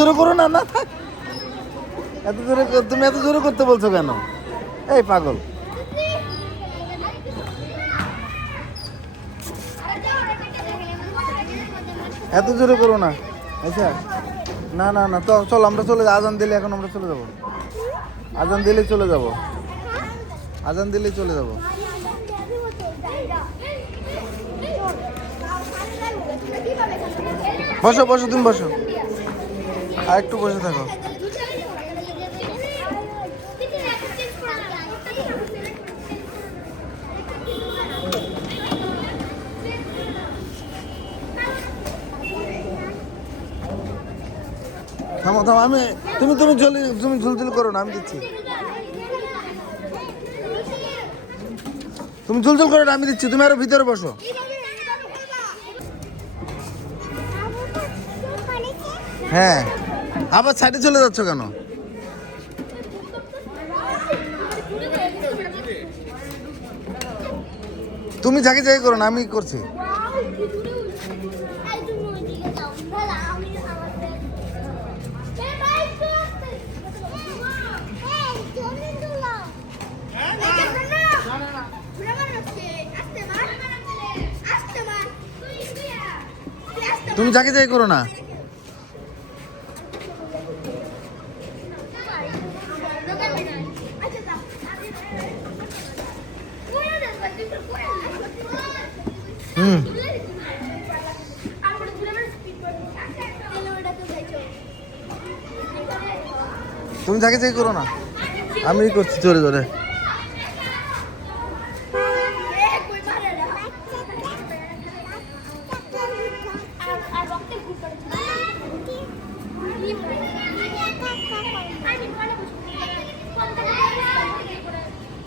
জোরে করো না, না এত জোরে, তুমি এত জোরে করতে বলছো কেন? এই পাগল, এত জোরে করো না। আচ্ছা, না না না, তো চল আমরা চলে যাবো। আজান দিলে এখন আমরা চলে যাবো। আজান দিলে চলে যাবো। আজান দিলে চলে যাবো। বসো বসো, তুমি বসো, আর একটু বসে থাকো। থামো থামো, আমি তুমি ঝুলঝুল করো না, আমি দিচ্ছি। তুমি ঝুলঝুল করো না, আমি দিচ্ছি। তুমি আরো ভিতরে বসো। হ্যাঁ, আবার সাইডে চলে যাচ্ছ কেন? তুমি যাকে যাকে করো না, আমি করছি। তুমি যাকে যাকে করো না। তুমি যাকে যাকে করো না, আমি করছি জোরে জোরে।